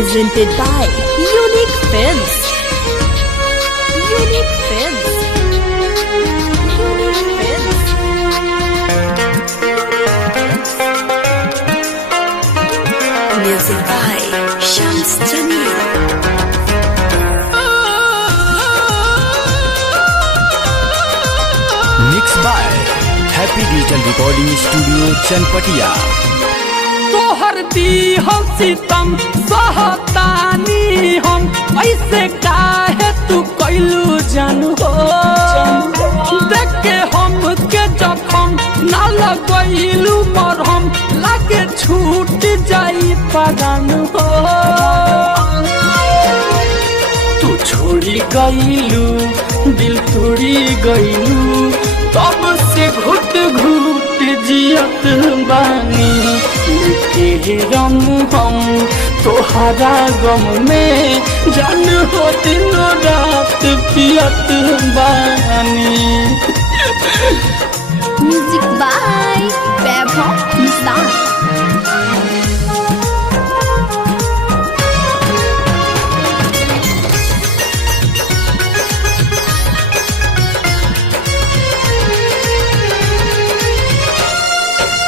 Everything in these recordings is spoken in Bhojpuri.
presented by Unique Films. Unique Films. Unique Films. Music by Shams Jamil. Mixed by Happy Digital Recording Studio Chanpatia. तोहर दी हम सितम सहतानी हम ऐसे काहे तू कैलू जानू हो देख के हम के जखम ना लगैलू मरहम लागे छूट जाई परान हो तू छोड़ी गईलू दिल तोड़ी गईलू तब से घुट घुट जियत बानी के रम हम तोहरा गम में जान हो दिन रात पियत बानी। Music by Vaibhav Nissan.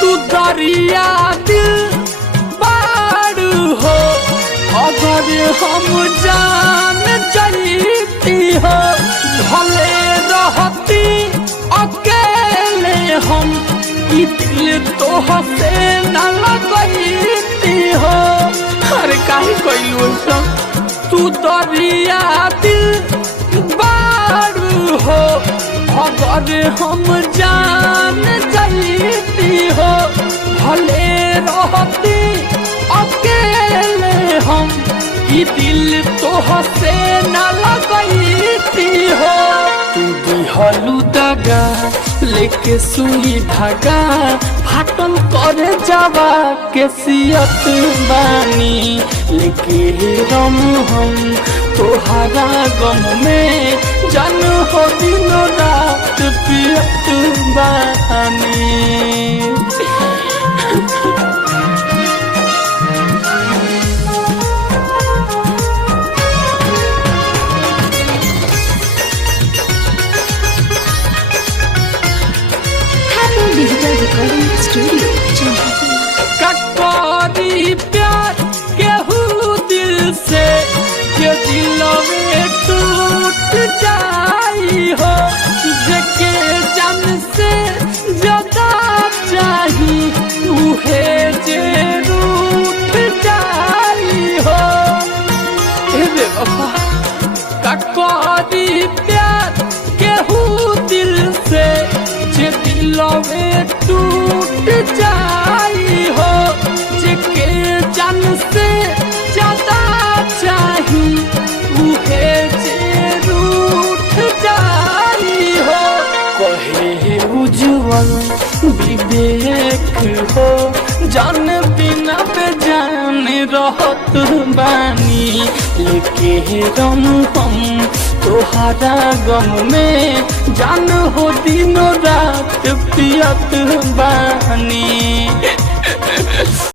तू दरिया दिल बारू हो अगर हम जान जाती हो भले रहती अकेले हम ई दिल तो हसे न लगती हो अरे काहे कइलू सब तू दरिया दिल बारू हो अगर हम जान जाती हो भले रहती अकेले हम ई दिल तो हसे न लगती हो तू दिहलू दगा लेके सुई धागा फाटल करे जावा के सियत बानी लेके रम हम तोहरा गम में जान हो दिन रात पियत बानी। Happy Digital Recording Studio Chanpatia. कटोरी प्यार केहू दिल से के दिल में टूट जाई हो जेके जान से ज्यादा चाही उहे जे रूठ जाई हो ए बेवफा कटोरी प्यार केहू दिल से जे दिल में टूट जाई हो जेके जान से ज्यादा चाही उहे जे रूठ जाई हो कहे उज्जवल विवेक हो जान बिना बेजान रहत बानी लेके रम हम तोहरा गम में जान हो दिन रात पियत बानी।